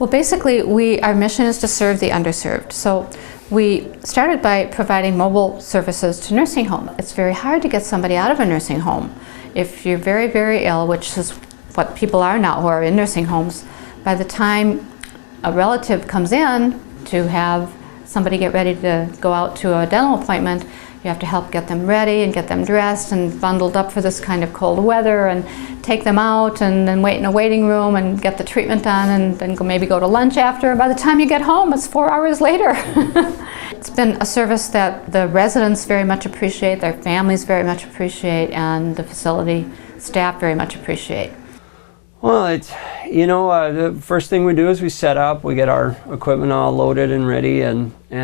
Well, basically, our mission is to serve the underserved. So we started by providing mobile services to nursing homes. It's very hard to get somebody out of a nursing home. If you're very, very ill, which is what people are now who are in nursing homes, by the time a relative comes in to have somebody get ready to go out to a dental appointment, you have to help get them ready and get them dressed and bundled up for this kind of cold weather, and take them out and then wait in a waiting room and get the treatment done, and then maybe go to lunch after. By the time you get home, it's 4 hours later. It's been a service that the residents very much appreciate, their families very much appreciate, and the facility staff very much appreciate. Well, it's, the first thing we do is we set up, we get our equipment all loaded and ready, and we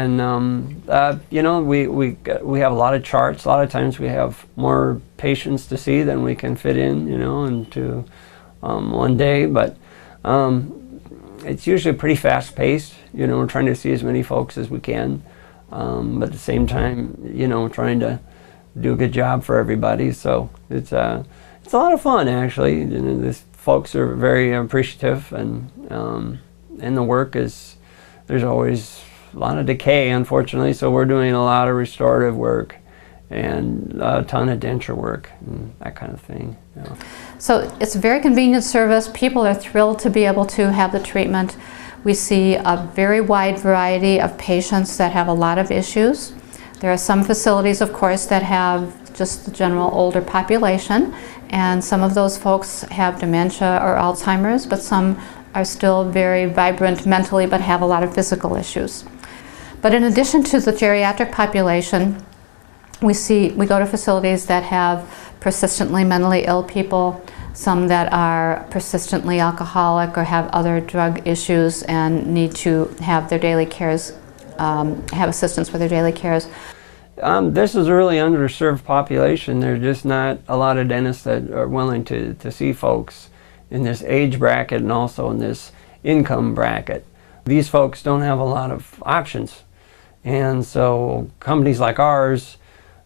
have a lot of charts. A lot of times we have more patients to see than we can fit in, into one day, but it's usually pretty fast paced. We're trying to see as many folks as we can, but at the same time, trying to do a good job for everybody. So it's a lot of fun, actually. This folks are very appreciative, and the work is, there's always a lot of decay, unfortunately, so we're doing a lot of restorative work and a ton of denture work and that kind of thing. So it's a very convenient service. People are thrilled to be able to have the treatment. We see a very wide variety of patients that have a lot of issues. There are some facilities, of course, that have just the general older population, and some of those folks have dementia or Alzheimer's, but some are still very vibrant mentally but have a lot of physical issues. But in addition to the geriatric population, we go to facilities that have persistently mentally ill people, some that are persistently alcoholic or have other drug issues and need to have their daily cares, have assistance with their daily cares. This is a really underserved population. There's just not a lot of dentists that are willing to see folks in this age bracket and also in this income bracket. These folks don't have a lot of options, and so companies like ours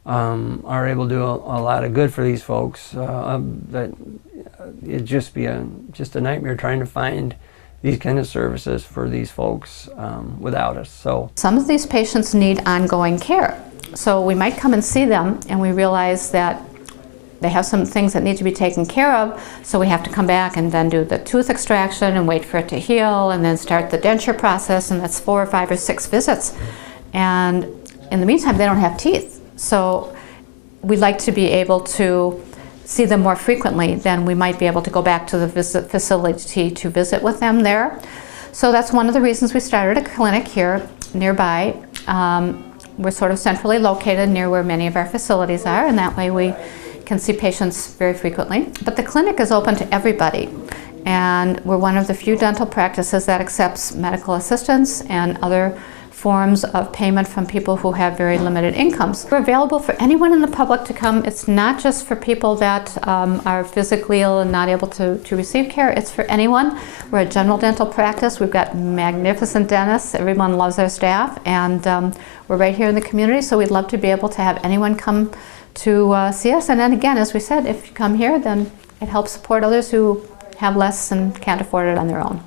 are able to do a lot of good for these folks. That it'd just be just a nightmare trying to find these kind of services for these folks without us. So some of these patients need ongoing care. So we might come and see them and we realize that they have some things that need to be taken care of, so we have to come back and then do the tooth extraction and wait for it to heal and then start the denture process, and that's 4 or 5 or 6 visits. And in the meantime, they don't have teeth. So we'd like to be able to see them more frequently. Then we might be able to go back to the facility to visit with them there. So that's one of the reasons we started a clinic here nearby. We're sort of centrally located near where many of our facilities are, and that way we can see patients very frequently. But the clinic is open to everybody, and we're one of the few dental practices that accepts medical assistance and other forms of payment from people who have very limited incomes. We're available for anyone in the public to come. It's not just for people that are physically ill and not able to receive care. It's for anyone. We're a general dental practice. We've got magnificent dentists. Everyone loves our staff, and we're right here in the community, so we'd love to be able to have anyone come to see us. And then again, as we said, if you come here, then it helps support others who have less and can't afford it on their own.